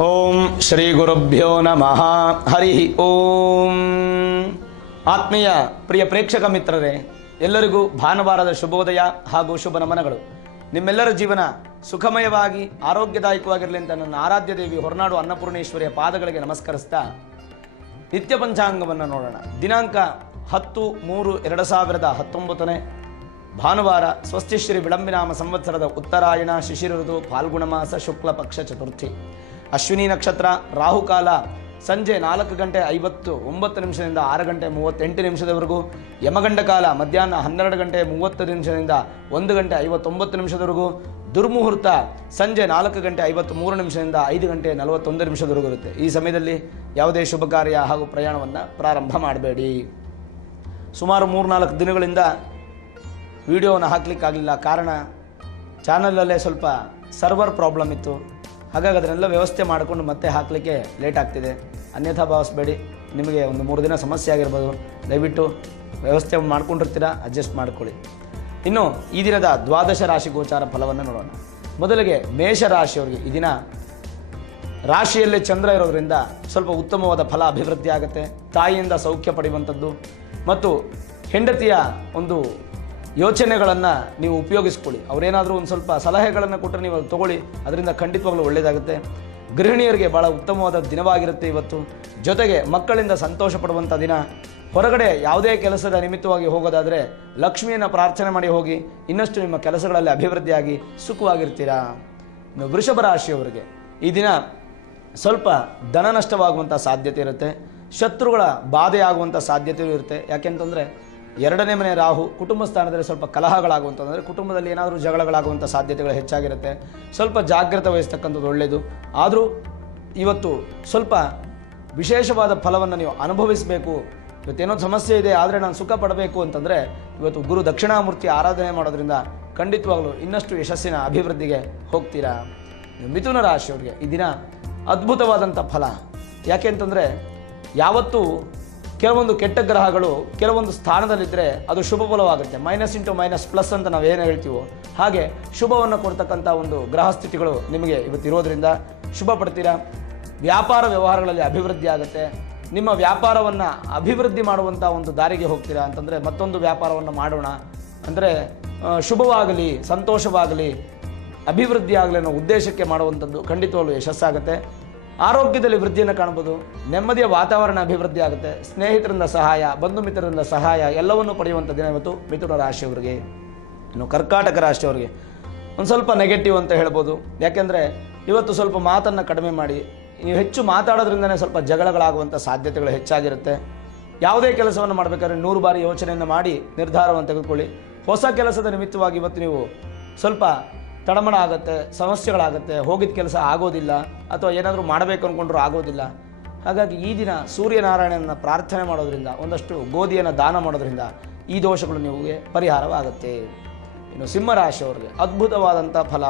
ಓಂ ಶ್ರೀ ಗುರುಭ್ಯೋ ನಮಃ. ಹರಿ ಓಂ. ಆತ್ಮೀಯ ಪ್ರಿಯ ಪ್ರೇಕ್ಷಕ ಮಿತ್ರರೇ, ಎಲ್ಲರಿಗೂ ಭಾನುವಾರದ ಶುಭೋದಯ ಹಾಗೂ ಶುಭ ನಮನಗಳು. ನಿಮ್ಮೆಲ್ಲರ ಜೀವನ ಸುಖಮಯವಾಗಿ ಆರೋಗ್ಯದಾಯಕವಾಗಿರಲಿ ಅಂತ ನನ್ನ ಆರಾಧ್ಯ ದೇವಿ ಹೊರನಾಡು ಅನ್ನಪೂರ್ಣೇಶ್ವರಿಯ ಪಾದಗಳಿಗೆ ನಮಸ್ಕರಿಸ್ತಾ ನಿತ್ಯ ಪಂಚಾಂಗವನ್ನು ನೋಡೋಣ. ದಿನಾಂಕ 10/3/2019 ಭಾನುವಾರ, ಸ್ವಸ್ತಿಶ್ರೀ ವಿಳಂಬಿನಾಮ ಸಂವತ್ಸರದ ಉತ್ತರಾಯಣ, ಶಿಶಿರ ಋತು, ಫಾಲ್ಗುಣ ಮಾಸ, ಶುಕ್ಲ ಪಕ್ಷ ಚತುರ್ಥಿ, ಅಶ್ವಿನಿ ನಕ್ಷತ್ರ, ರಾಹುಕಾಲ ಸಂಜೆ 4:59 6 ಗಂಟೆ 38 ನಿಮಿಷದವರೆಗೂ, ಯಮಗಂಡ ಕಾಲ ಮಧ್ಯಾಹ್ನ 12:30 1:59 ದುರ್ಮುಹೂರ್ತ ಸಂಜೆ 4:53 5:41 ಇರುತ್ತೆ. ಈ ಸಮಯದಲ್ಲಿ ಯಾವುದೇ ಶುಭ ಕಾರ್ಯ ಹಾಗೂ ಪ್ರಯಾಣವನ್ನು ಪ್ರಾರಂಭ ಮಾಡಬೇಡಿ. ಸುಮಾರು 3-4 ದಿನಗಳಿಂದ ವಿಡಿಯೋವನ್ನು ಹಾಕಲಿಕ್ಕಾಗಲಿಲ್ಲ. ಕಾರಣ ಚಾನಲಲ್ಲೇ ಸ್ವಲ್ಪ ಸರ್ವರ್ ಪ್ರಾಬ್ಲಮ್ ಇತ್ತು. ಹಾಗಾಗಿ ಅದನ್ನೆಲ್ಲ ವ್ಯವಸ್ಥೆ ಮಾಡಿಕೊಂಡು ಮತ್ತೆ ಹಾಕಲಿಕ್ಕೆ ಲೇಟ್ ಆಗ್ತಿದೆ. ಅನ್ಯಥಾ ಭಾವಿಸಬೇಡಿ, ನಿಮಗೆ ಒಂದು 3 ದಿನ ಸಮಸ್ಯೆ ಆಗಿರ್ಬೋದು. ದಯವಿಟ್ಟು ವ್ಯವಸ್ಥೆ ಮಾಡ್ಕೊಂಡಿರ್ತೀರಾ, ಅಡ್ಜಸ್ಟ್ ಮಾಡ್ಕೊಳ್ಳಿ. ಇನ್ನು ಈ ದಿನದ ದ್ವಾದಶ ರಾಶಿ ಗೋಚಾರ ಫಲವನ್ನು ನೋಡೋಣ. ಮೊದಲಿಗೆ ಮೇಷರಾಶಿಯವರಿಗೆ ಈ ದಿನ ರಾಶಿಯಲ್ಲೇ ಚಂದ್ರ ಇರೋದರಿಂದ ಸ್ವಲ್ಪ ಉತ್ತಮವಾದ ಫಲ ಅಭಿವೃದ್ಧಿ ಆಗುತ್ತೆ. ತಾಯಿಯಿಂದ ಸೌಖ್ಯ ಪಡೆಯುವಂಥದ್ದು ಮತ್ತು ಹೆಂಡತಿಯ ಒಂದು ಯೋಚನೆಗಳನ್ನು ನೀವು ಉಪಯೋಗಿಸ್ಕೊಳ್ಳಿ. ಅವರೇನಾದರೂ ಒಂದು ಸ್ವಲ್ಪ ಸಲಹೆಗಳನ್ನು ಕೊಟ್ಟರೆ ನೀವು ತಗೊಳ್ಳಿ, ಅದರಿಂದ ಖಂಡಿತವಾಗ್ಲೂ ಒಳ್ಳೆಯದಾಗುತ್ತೆ. ಗೃಹಿಣಿಯರಿಗೆ ಭಾಳ ಉತ್ತಮವಾದ ದಿನವಾಗಿರುತ್ತೆ ಇವತ್ತು. ಜೊತೆಗೆ ಮಕ್ಕಳಿಂದ ಸಂತೋಷ ಪಡುವಂಥ ದಿನ. ಹೊರಗಡೆ ಯಾವುದೇ ಕೆಲಸದ ನಿಮಿತ್ತವಾಗಿ ಹೋಗೋದಾದರೆ ಲಕ್ಷ್ಮಿಯನ್ನು ಪ್ರಾರ್ಥನೆ ಮಾಡಿ ಹೋಗಿ, ಇನ್ನಷ್ಟು ನಿಮ್ಮ ಕೆಲಸಗಳಲ್ಲಿ ಅಭಿವೃದ್ಧಿಯಾಗಿ ಸುಖವಾಗಿರ್ತೀರಾ. ಇನ್ನು ವೃಷಭ ರಾಶಿಯವರಿಗೆ ಈ ದಿನ ಸ್ವಲ್ಪ ಧನ ನಷ್ಟವಾಗುವಂಥ ಸಾಧ್ಯತೆ ಇರುತ್ತೆ. ಶತ್ರುಗಳ ಬಾಧೆ ಆಗುವಂಥ ಸಾಧ್ಯತೆಯೂ ಇರುತ್ತೆ. ಯಾಕೆಂತಂದರೆ 2ನೇ ಮನೆ ರಾಹು, ಕುಟುಂಬ ಸ್ಥಾನದಲ್ಲಿ ಸ್ವಲ್ಪ ಕಲಹಗಳಾಗುವಂಥದ್ದು, ಕುಟುಂಬದಲ್ಲಿ ಏನಾದರೂ ಜಗಳಗಳಾಗುವಂಥ ಸಾಧ್ಯತೆಗಳು ಹೆಚ್ಚಾಗಿರುತ್ತೆ. ಸ್ವಲ್ಪ ಜಾಗ್ರತೆ ವಹಿಸ್ತಕ್ಕಂಥದ್ದು ಒಳ್ಳೆಯದು. ಆದರೂ ಇವತ್ತು ಸ್ವಲ್ಪ ವಿಶೇಷವಾದ ಫಲವನ್ನು ನೀವು ಅನುಭವಿಸಬೇಕು. ಇವತ್ತೇನೋ ಸಮಸ್ಯೆ ಇದೆ, ಆದರೆ ನಾನು ಸುಖ ಪಡಬೇಕು ಅಂತಂದರೆ ಇವತ್ತು ಗುರು ದಕ್ಷಿಣಾಮೂರ್ತಿ ಆರಾಧನೆ ಮಾಡೋದ್ರಿಂದ ಖಂಡಿತವಾಗಲೂ ಇನ್ನಷ್ಟು ಯಶಸ್ಸಿನ ಅಭಿವೃದ್ಧಿಗೆ ಹೋಗ್ತೀರಾ. ಮಿಥುನ ರಾಶಿಯವರಿಗೆ ಈ ದಿನ ಅದ್ಭುತವಾದಂಥ ಫಲ. ಯಾಕೆ ಅಂತಂದರೆ ಯಾವತ್ತೂ ಕೆಲವೊಂದು ಕೆಟ್ಟ ಗ್ರಹಗಳು ಕೆಲವೊಂದು ಸ್ಥಾನದಲ್ಲಿದ್ದರೆ ಅದು ಶುಭ ಫಲವಾಗುತ್ತೆ. -*−+ ಅಂತ ನಾವೇನು ಹೇಳ್ತೀವೋ ಹಾಗೆ ಶುಭವನ್ನು ಕೊಡ್ತಕ್ಕಂಥ ಒಂದು ಗ್ರಹ ಸ್ಥಿತಿಗಳು ನಿಮಗೆ ಇವತ್ತಿರೋದ್ರಿಂದ ಶುಭ ಪಡ್ತೀರಾ. ವ್ಯಾಪಾರ ವ್ಯವಹಾರಗಳಲ್ಲಿ ಅಭಿವೃದ್ಧಿ ಆಗುತ್ತೆ. ನಿಮ್ಮ ವ್ಯಾಪಾರವನ್ನು ಅಭಿವೃದ್ಧಿ ಮಾಡುವಂಥ ಒಂದು ದಾರಿಗೆ ಹೋಗ್ತೀರಾ. ಅಂತಂದರೆ ಮತ್ತೊಂದು ವ್ಯಾಪಾರವನ್ನು ಮಾಡೋಣ ಅಂದರೆ ಶುಭವಾಗಲಿ, ಸಂತೋಷವಾಗಲಿ, ಅಭಿವೃದ್ಧಿ ಆಗಲಿ ಅನ್ನೋ ಉದ್ದೇಶಕ್ಕೆ ಮಾಡುವಂಥದ್ದು ಖಂಡಿತವಾಗಲೂ ಯಶಸ್ಸಾಗುತ್ತೆ. ಆರೋಗ್ಯದಲ್ಲಿ ವೃದ್ಧಿಯನ್ನು ಕಾಣ್ಬೋದು. ನೆಮ್ಮದಿಯ ವಾತಾವರಣ ಅಭಿವೃದ್ಧಿ ಆಗುತ್ತೆ. ಸ್ನೇಹಿತರಿಂದ ಸಹಾಯ, ಬಂಧು ಮಿತ್ರರಿಂದ ಸಹಾಯ ಎಲ್ಲವನ್ನೂ ಪಡೆಯುವಂಥ ದಿನ ಇವತ್ತು ಮಿಥುನ ರಾಶಿಯವರಿಗೆ. ಇನ್ನು ಕರ್ಕಾಟಕ ರಾಶಿಯವರಿಗೆ ಒಂದು ಸ್ವಲ್ಪ ನೆಗೆಟಿವ್ ಅಂತ ಹೇಳ್ಬೋದು. ಯಾಕೆಂದರೆ ಇವತ್ತು ಸ್ವಲ್ಪ ಮಾತನ್ನು ಕಡಿಮೆ ಮಾಡಿ. ನೀವು ಹೆಚ್ಚು ಮಾತಾಡೋದ್ರಿಂದನೇ ಸ್ವಲ್ಪ ಜಗಳಗಳಾಗುವಂಥ ಸಾಧ್ಯತೆಗಳು ಹೆಚ್ಚಾಗಿರುತ್ತೆ. ಯಾವುದೇ ಕೆಲಸವನ್ನು ಮಾಡಬೇಕಾದ್ರೆ 100 ಬಾರಿ ಯೋಚನೆಯನ್ನು ಮಾಡಿ ನಿರ್ಧಾರವನ್ನು ತೆಗೆದುಕೊಳ್ಳಿ. ಹೊಸ ಕೆಲಸದ ನಿಮಿತ್ತವಾಗಿ ಇವತ್ತು ನೀವು ಸ್ವಲ್ಪ ತಡಮಣ ಆಗುತ್ತೆ, ಸಮಸ್ಯೆಗಳಾಗುತ್ತೆ, ಹೋಗಿದ್ದ ಕೆಲಸ ಆಗೋದಿಲ್ಲ, ಅಥವಾ ಏನಾದರೂ ಮಾಡಬೇಕು ಅಂದ್ಕೊಂಡ್ರೂ ಆಗೋದಿಲ್ಲ. ಹಾಗಾಗಿ ಈ ದಿನ ಸೂರ್ಯನಾರಾಯಣನ ಪ್ರಾರ್ಥನೆ ಮಾಡೋದ್ರಿಂದ, ಒಂದಷ್ಟು ಗೋಧಿಯನ್ನು ದಾನ ಮಾಡೋದ್ರಿಂದ ಈ ದೋಷಗಳು ನಿಮಗೆ ಪರಿಹಾರವಾಗುತ್ತೆ. ಇನ್ನು ಸಿಂಹರಾಶಿಯವರಿಗೆ ಅದ್ಭುತವಾದಂಥ ಫಲ.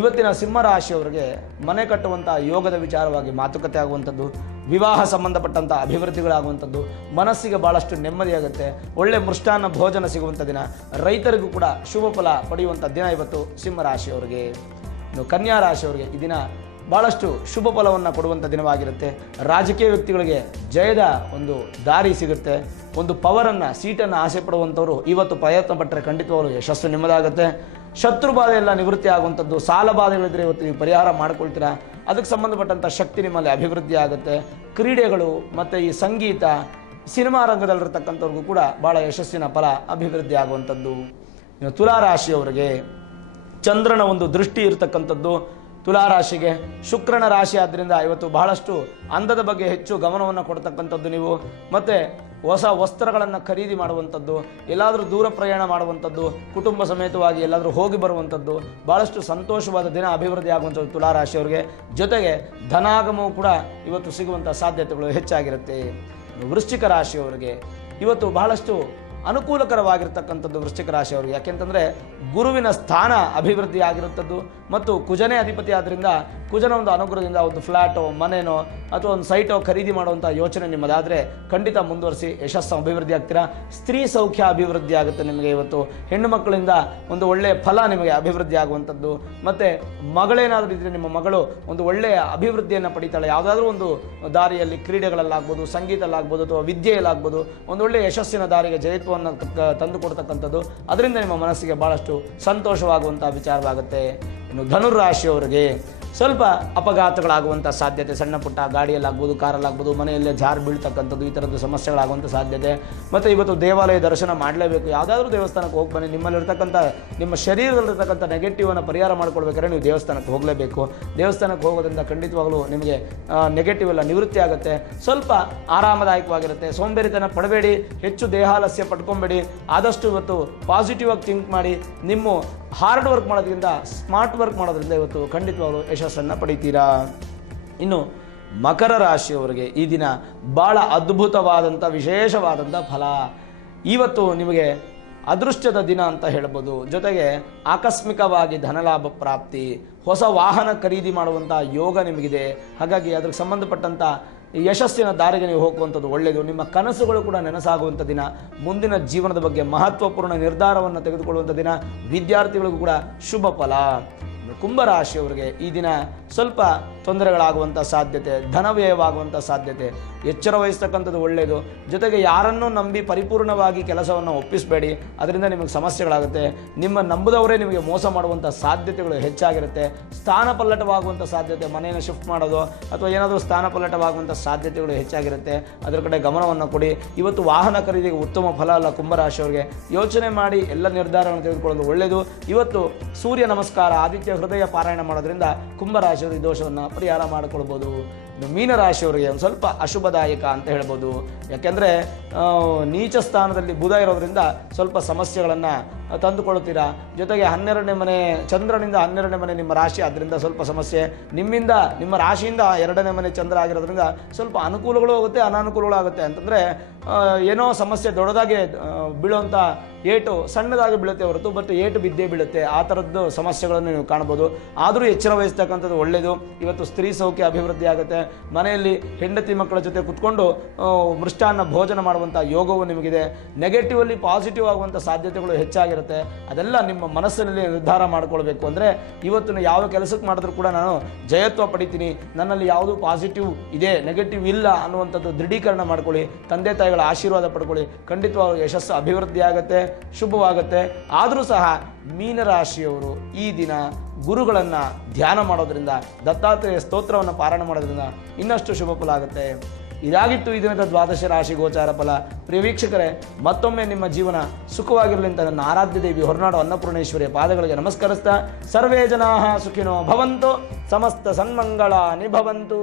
ಇವತ್ತಿನ ಸಿಂಹರಾಶಿಯವರಿಗೆ ಮನೆ ಕಟ್ಟುವಂಥ ಯೋಗದ ವಿಚಾರವಾಗಿ ಮಾತುಕತೆ ಆಗುವಂಥದ್ದು, ವಿವಾಹ ಸಂಬಂಧಪಟ್ಟಂಥ ಅಭಿವೃದ್ಧಿಗಳಾಗುವಂಥದ್ದು, ಮನಸ್ಸಿಗೆ ಭಾಳಷ್ಟು ನೆಮ್ಮದಿಯಾಗುತ್ತೆ. ಒಳ್ಳೆ ಮೃಷ್ಟಾನ್ನ ಭೋಜನ ಸಿಗುವಂಥ ದಿನ. ರೈತರಿಗೂ ಕೂಡ ಶುಭ ಫಲ ಪಡೆಯುವಂಥ ದಿನ ಇವತ್ತು ಸಿಂಹರಾಶಿಯವರಿಗೆ. ಇನ್ನು ಕನ್ಯಾ ರಾಶಿಯವರಿಗೆ ಈ ದಿನ ಭಾಳಷ್ಟು ಶುಭ ಫಲವನ್ನು ಕೊಡುವಂಥ ದಿನವಾಗಿರುತ್ತೆ. ರಾಜಕೀಯ ವ್ಯಕ್ತಿಗಳಿಗೆ ಜಯದ ಒಂದು ದಾರಿ ಸಿಗುತ್ತೆ. ಒಂದು ಪವರನ್ನು, ಸೀಟನ್ನು ಆಸೆ ಪಡುವಂಥವ್ರು ಇವತ್ತು ಪ್ರಯತ್ನ ಪಟ್ಟರೆ ಖಂಡಿತವಾಗಲೂ ಯಶಸ್ಸು ನಿಮ್ಮದಾಗುತ್ತೆ. ಶತ್ರು ಬಾಧೆ ಎಲ್ಲ ನಿವೃತ್ತಿ ಆಗುವಂಥದ್ದು, ಸಾಲ ಬಾಧೆಗಳಿದ್ದರೆ ಇವತ್ತು ನೀವು ಪರಿಹಾರ ಮಾಡ್ಕೊಳ್ತೀರಾ. ಅದಕ್ಕೆ ಸಂಬಂಧಪಟ್ಟಂಥ ಶಕ್ತಿ ನಿಮ್ಮಲ್ಲಿ ಅಭಿವೃದ್ಧಿ ಆಗುತ್ತೆ. ಕ್ರೀಡೆಗಳು ಮತ್ತು ಈ ಸಂಗೀತ, ಸಿನಿಮಾ ರಂಗದಲ್ಲಿರ್ತಕ್ಕಂಥವ್ರಿಗೂ ಕೂಡ ಭಾಳ ಯಶಸ್ಸಿನ ಫಲ ಅಭಿವೃದ್ಧಿ ಆಗುವಂಥದ್ದು. ಇನ್ನು ತುಲಾರಾಶಿಯವರಿಗೆ ಚಂದ್ರನ ಒಂದು ದೃಷ್ಟಿ ಇರತಕ್ಕಂಥದ್ದು. ತುಲಾರಾಶಿಗೆ ಶುಕ್ರನ ರಾಶಿ ಆದ್ದರಿಂದ ಇವತ್ತು ಬಹಳಷ್ಟು ಅಂದದ ಬಗ್ಗೆ ಹೆಚ್ಚು ಗಮನವನ್ನು ಕೊಡ್ತಕ್ಕಂಥದ್ದು ನೀವು. ಮತ್ತು ಹೊಸ ವಸ್ತ್ರಗಳನ್ನು ಖರೀದಿ ಮಾಡುವಂಥದ್ದು, ಎಲ್ಲಾದರೂ ದೂರ ಪ್ರಯಾಣ ಮಾಡುವಂಥದ್ದು, ಕುಟುಂಬ ಸಮೇತವಾಗಿ ಎಲ್ಲಾದರೂ ಹೋಗಿ ಬರುವಂಥದ್ದು, ಭಾಳಷ್ಟು ಸಂತೋಷವಾದ ದಿನ ಅಭಿವೃದ್ಧಿ ಆಗುವಂಥದ್ದು ತುಲಾರಾಶಿಯವರಿಗೆ. ಜೊತೆಗೆ ಧನಾಗಮವು ಕೂಡ ಇವತ್ತು ಸಿಗುವಂಥ ಸಾಧ್ಯತೆಗಳು ಹೆಚ್ಚಾಗಿರುತ್ತೆ. ವೃಶ್ಚಿಕ ರಾಶಿಯವರಿಗೆ ಇವತ್ತು ಬಹಳಷ್ಟು ಅನುಕೂಲಕರವಾಗಿರ್ತಕ್ಕಂಥದ್ದು ವೃಶ್ಚಿಕ ರಾಶಿಯವರಿಗೆ. ಯಾಕೆಂತಂದರೆ ಗುರುವಿನ ಸ್ಥಾನ ಅಭಿವೃದ್ಧಿ ಆಗಿರುವಂಥದ್ದು ಮತ್ತು ಕುಜನೇ ಅಧಿಪತಿ ಆದ್ದರಿಂದ ಕುಜನ ಒಂದು ಅನುಗ್ರಹದಿಂದ ಒಂದು ಫ್ಲ್ಯಾಟೋ ಮನೆನೋ ಅಥವಾ ಒಂದು ಸೈಟೋ ಖರೀದಿ ಮಾಡುವಂಥ ಯೋಚನೆ ನಿಮ್ಮದಾದರೆ ಖಂಡಿತ ಮುಂದುವರಿಸಿ ಯಶಸ್ಸು ಅಭಿವೃದ್ಧಿ ಆಗ್ತೀರಾ. ಸ್ತ್ರೀ ಸೌಖ್ಯ ಅಭಿವೃದ್ಧಿ ಆಗುತ್ತೆ ನಿಮಗೆ ಇವತ್ತು. ಹೆಣ್ಣು ಮಕ್ಕಳಿಂದ ಒಂದು ಒಳ್ಳೆಯ ಫಲ ನಿಮಗೆ ಅಭಿವೃದ್ಧಿ ಆಗುವಂಥದ್ದು. ಮತ್ತು ಮಗಳೇನಾದರೂ ಇದ್ದರೆ ನಿಮ್ಮ ಮಗಳು ಒಂದು ಒಳ್ಳೆಯ ಅಭಿವೃದ್ಧಿಯನ್ನು ಪಡಿತಾಳೆ. ಯಾವುದಾದ್ರೂ ಒಂದು ದಾರಿಯಲ್ಲಿ ಕ್ರೀಡೆಗಳಲ್ಲಾಗ್ಬೋದು, ಸಂಗೀತಲ್ಲಾಗ್ಬೋದು, ಅಥವಾ ವಿದ್ಯೆಯಲ್ಲಾಗ್ಬೋದು ಒಂದು ಒಳ್ಳೆಯ ಯಶಸ್ಸಿನ ದಾರಿಗೆ ಜಯತ್ವವನ್ನು ತಂದುಕೊಡ್ತಕ್ಕಂಥದ್ದು. ಅದರಿಂದ ನಿಮ್ಮ ಮನಸ್ಸಿಗೆ ಭಾಳಷ್ಟು ಸಂತೋಷವಾಗುವಂಥ ವಿಚಾರವಾಗುತ್ತೆ. ಇನ್ನು ಧನುರಾಶಿಯವರಿಗೆ ಸ್ವಲ್ಪ ಅಪಘಾತಗಳಾಗುವಂಥ ಸಾಧ್ಯತೆ, ಸಣ್ಣ ಪುಟ್ಟ ಗಾಡಿಯಲ್ಲಾಗ್ಬೋದು, ಕಾರಲ್ಲಾಗ್ಬೋದು, ಮನೆಯಲ್ಲೇ ಜಾರು ಬೀಳ್ತಕ್ಕಂಥದ್ದು, ಈ ಥರದ್ದು ಸಮಸ್ಯೆಗಳಾಗುವಂಥ ಸಾಧ್ಯತೆ. ಮತ್ತು ಇವತ್ತು ದೇವಾಲಯ ದರ್ಶನ ಮಾಡಲೇಬೇಕು. ಯಾವುದಾದ್ರೂ ದೇವಸ್ಥಾನಕ್ಕೆ ಹೋಗಿ ಬನ್ನಿ. ನಿಮ್ಮಲ್ಲಿರ್ತಕ್ಕಂಥ ನಿಮ್ಮ ಶರೀರದಲ್ಲಿರ್ತಕ್ಕಂಥ ನೆಗೆಟಿವನ್ನು ಪರಿಹಾರ ಮಾಡ್ಕೊಳ್ಬೇಕಾದ್ರೆ ನೀವು ದೇವಸ್ಥಾನಕ್ಕೆ ಹೋಗಲೇಬೇಕು. ದೇವಸ್ಥಾನಕ್ಕೆ ಹೋಗೋದ್ರಿಂದ ಖಂಡಿತವಾಗಲೂ ನಿಮಗೆ ನೆಗೆಟಿವ್ ಎಲ್ಲ ನಿವೃತ್ತಿ ಆಗುತ್ತೆ. ಸ್ವಲ್ಪ ಆರಾಮದಾಯಕವಾಗಿರುತ್ತೆ. ಸೋಂಬೇರಿತನ ಪಡಬೇಡಿ, ಹೆಚ್ಚು ದೇಹಾಲಸ್ಯ ಪಡ್ಕೊಬೇಡಿ. ಆದಷ್ಟು ಇವತ್ತು ಪಾಸಿಟಿವ್ ಆಗಿ ಥಿಂಕ್ ಮಾಡಿ. ನಿಮ್ಮ ಹಾರ್ಡ್ ವರ್ಕ್ ಮಾಡೋದ್ರಿಂದ, ಸ್ಮಾರ್ಟ್ ವರ್ಕ್ ಮಾಡೋದ್ರಿಂದ ಇವತ್ತು ಖಂಡಿತವಾಗಲೂ ಯಶಸ್ಸನ್ನು ಪಡಿತೀರಾ. ಇನ್ನು ಮಕರ ರಾಶಿಯವರಿಗೆ ಈ ದಿನ ಭಾಳ ಅದ್ಭುತವಾದಂಥ ವಿಶೇಷವಾದಂಥ ಫಲ. ಇವತ್ತು ನಿಮಗೆ ಅದೃಷ್ಟದ ದಿನ ಅಂತ ಹೇಳ್ಬೋದು. ಜೊತೆಗೆ ಆಕಸ್ಮಿಕವಾಗಿ ಧನಲಾಭ ಪ್ರಾಪ್ತಿ, ಹೊಸ ವಾಹನ ಖರೀದಿ ಮಾಡುವಂಥ ಯೋಗ ನಿಮಗಿದೆ. ಹಾಗಾಗಿ ಅದಕ್ಕೆ ಸಂಬಂಧಪಟ್ಟಂಥ ಯಶಸ್ಸಿನ ದಾರಿಗೆ ನೀವು ಹೋಗುವಂಥದ್ದು ಒಳ್ಳೆಯದು. ನಿಮ್ಮ ಕನಸುಗಳು ಕೂಡ ನೆನಸಾಗುವಂಥ ದಿನ. ಮುಂದಿನ ಜೀವನದ ಬಗ್ಗೆ ಮಹತ್ವಪೂರ್ಣ ನಿರ್ಧಾರವನ್ನು ತೆಗೆದುಕೊಳ್ಳುವಂಥ ದಿನ. ವಿದ್ಯಾರ್ಥಿಗಳಿಗೂ ಕೂಡ ಶುಭ ಫಲ. ಕುಂಭರಾಶಿಯವರಿಗೆ ಈ ದಿನ ಸ್ವಲ್ಪ ತೊಂದರೆಗಳಾಗುವಂಥ ಸಾಧ್ಯತೆ, ಧನವ್ಯಯವಾಗುವಂಥ ಸಾಧ್ಯತೆ. ಎಚ್ಚರ ವಹಿಸ್ತಕ್ಕಂಥದ್ದು ಒಳ್ಳೆಯದು. ಜೊತೆಗೆ ಯಾರನ್ನೂ ನಂಬಿ ಪರಿಪೂರ್ಣವಾಗಿ ಕೆಲಸವನ್ನು ಒಪ್ಪಿಸಬೇಡಿ, ಅದರಿಂದ ನಿಮಗೆ ಸಮಸ್ಯೆಗಳಾಗುತ್ತೆ. ನಿಮ್ಮ ನಂಬುದವರೇ ನಿಮಗೆ ಮೋಸ ಮಾಡುವಂಥ ಸಾಧ್ಯತೆಗಳು ಹೆಚ್ಚಾಗಿರುತ್ತೆ. ಸ್ಥಾನಪಲ್ಲಟವಾಗುವಂಥ ಸಾಧ್ಯತೆ, ಮನೆಯನ್ನು ಶಿಫ್ಟ್ ಮಾಡೋದು ಅಥವಾ ಏನಾದರೂ ಸ್ಥಾನಪಲ್ಲಟವಾಗುವಂಥ ಸಾಧ್ಯತೆಗಳು ಹೆಚ್ಚಾಗಿರುತ್ತೆ. ಅದರ ಕಡೆ ಗಮನವನ್ನು ಕೊಡಿ. ಇವತ್ತು ವಾಹನ ಖರೀದಿಗೆ ಉತ್ತಮ ಫಲ ಅಲ್ಲ. ಕುಂಭರಾಶಿಯವರಿಗೆ ಯೋಚನೆ ಮಾಡಿ ಎಲ್ಲ ನಿರ್ಧಾರಗಳನ್ನು ತೆಗೆದುಕೊಳ್ಳೋದು ಒಳ್ಳೆಯದು. ಇವತ್ತು ಸೂರ್ಯ ನಮಸ್ಕಾರ, ಆದಿತ್ಯ ಹೃದಯ ಪಾರಾಯಣ ಮಾಡೋದ್ರಿಂದ ಕುಂಭರಾಶಿಯವರು ಈ ದೋಷವನ್ನು ಪರಿಹಾರ ಮಾಡಿಕೊಳ್ಬೋದು. ಮೀನರಾಶಿಯವರಿಗೆ ಒಂದು ಸ್ವಲ್ಪ ಅಶುಭದಾಯಕ ಅಂತ ಹೇಳ್ಬೋದು. ಯಾಕೆಂದರೆ ನೀಚ ಸ್ಥಾನದಲ್ಲಿ ಬುಧ ಇರೋದ್ರಿಂದ ಸ್ವಲ್ಪ ಸಮಸ್ಯೆಗಳನ್ನು ತಂದುಕೊಳ್ಳುತ್ತೀರಾ. ಜೊತೆಗೆ 12ನೇ ಮನೆ, ಚಂದ್ರನಿಂದ 12ನೇ ಮನೆ ನಿಮ್ಮ ರಾಶಿ, ಆದ್ದರಿಂದ ಸ್ವಲ್ಪ ಸಮಸ್ಯೆ. ನಿಮ್ಮಿಂದ, ನಿಮ್ಮ ರಾಶಿಯಿಂದ 2ನೇ ಮನೆ ಚಂದ್ರ ಆಗಿರೋದ್ರಿಂದ ಸ್ವಲ್ಪ ಅನುಕೂಲಗಳು ಹೋಗುತ್ತೆ, ಅನಾನುಕೂಲಗಳು ಆಗುತ್ತೆ. ಅಂತಂದರೆ ಏನೋ ಸಮಸ್ಯೆ ದೊಡ್ಡದಾಗಿ ಬೀಳುವಂಥ ಏಟು ಸಣ್ಣದಾಗಿ ಬೀಳುತ್ತೆ ಹೊರತು ಬಟ್ ಏಟು ಬಿದ್ದೇ ಬೀಳುತ್ತೆ. ಆ ಥರದ್ದು ಸಮಸ್ಯೆಗಳನ್ನು ನೀವು ಕಾಣ್ಬೋದು. ಆದರೂ ಎಚ್ಚರ ವಹಿಸ್ತಕ್ಕಂಥದ್ದು ಒಳ್ಳೆಯದು. ಇವತ್ತು ಸ್ತ್ರೀ ಸೌಖ್ಯ ಅಭಿವೃದ್ಧಿ ಆಗುತ್ತೆ. ಮನೆಯಲ್ಲಿ ಹೆಂಡತಿ ಮಕ್ಕಳ ಜೊತೆ ಕುತ್ಕೊಂಡು ಮೃಷ್ಟಾನ್ನ ಭೋಜನ ಮಾಡುವಂಥ ಯೋಗವು ನಿಮಗಿದೆ. ನೆಗೆಟಿವಲ್ಲಿ ಪಾಸಿಟಿವ್ ಆಗುವಂಥ ಸಾಧ್ಯತೆಗಳು ಹೆಚ್ಚಾಗಿರುತ್ತೆ. ಅದೆಲ್ಲ ನಿಮ್ಮ ಮನಸ್ಸಿನಲ್ಲಿ ನಿರ್ಧಾರ ಮಾಡಿಕೊಳ್ಬೇಕು. ಅಂದರೆ ಇವತ್ತು ಯಾವ ಕೆಲಸಕ್ಕೆ ಮಾಡಿದ್ರೂ ಕೂಡ ನಾನು ಜಯತ್ವ ಪಡಿತೀನಿ, ನನ್ನಲ್ಲಿ ಯಾವುದು ಪಾಸಿಟಿವ್ ಇದೆ, ನೆಗೆಟಿವ್ ಇಲ್ಲ ಅನ್ನುವಂಥದ್ದು ದೃಢೀಕರಣ ಮಾಡ್ಕೊಳ್ಳಿ. ತಂದೆ ತಾಯಿಗಳ ಆಶೀರ್ವಾದ ಪಡ್ಕೊಳ್ಳಿ. ಖಂಡಿತವಾಗೂ ಯಶಸ್ಸು ಅಭಿವೃದ್ಧಿ ಆಗುತ್ತೆ, ಶುಭವಾಗುತ್ತೆ. ಆದರೂ ಸಹ ಮೀನರಾಶಿಯವರು ಈ ದಿನ ಗುರುಗಳನ್ನು ಧ್ಯಾನ ಮಾಡೋದ್ರಿಂದ, ದತ್ತಾತ್ರೇಯ ಸ್ತೋತ್ರವನ್ನು ಪಾರಾಯಣ ಮಾಡೋದ್ರಿಂದ ಇನ್ನಷ್ಟು ಶುಭ ಫಲ ಆಗುತ್ತೆ. ಇದಾಗಿತ್ತು ಈ ದಿನದ ದ್ವಾದಶ ರಾಶಿ ಗೋಚಾರ ಫಲ. ಪ್ರಿಯ ವೀಕ್ಷಕರೇ, ಮತ್ತೊಮ್ಮೆ ನಿಮ್ಮ ಜೀವನ ಸುಖವಾಗಿರಲಿ ಅಂತ ನನ್ನ ಆರಾಧ್ಯ ದೇವಿ ಹೊರನಾಡು ಅನ್ನಪೂರ್ಣೇಶ್ವರಿಯ ಪಾದಗಳಿಗೆ ನಮಸ್ಕರಿಸ್ತಾ, ಸರ್ವೇ ಜನಾಃ ಸುಖಿನೋ ಭವಂತು, ಸಮಸ್ತ ಸನ್ಮಂಗಳಾನಿ ಭವಂತು.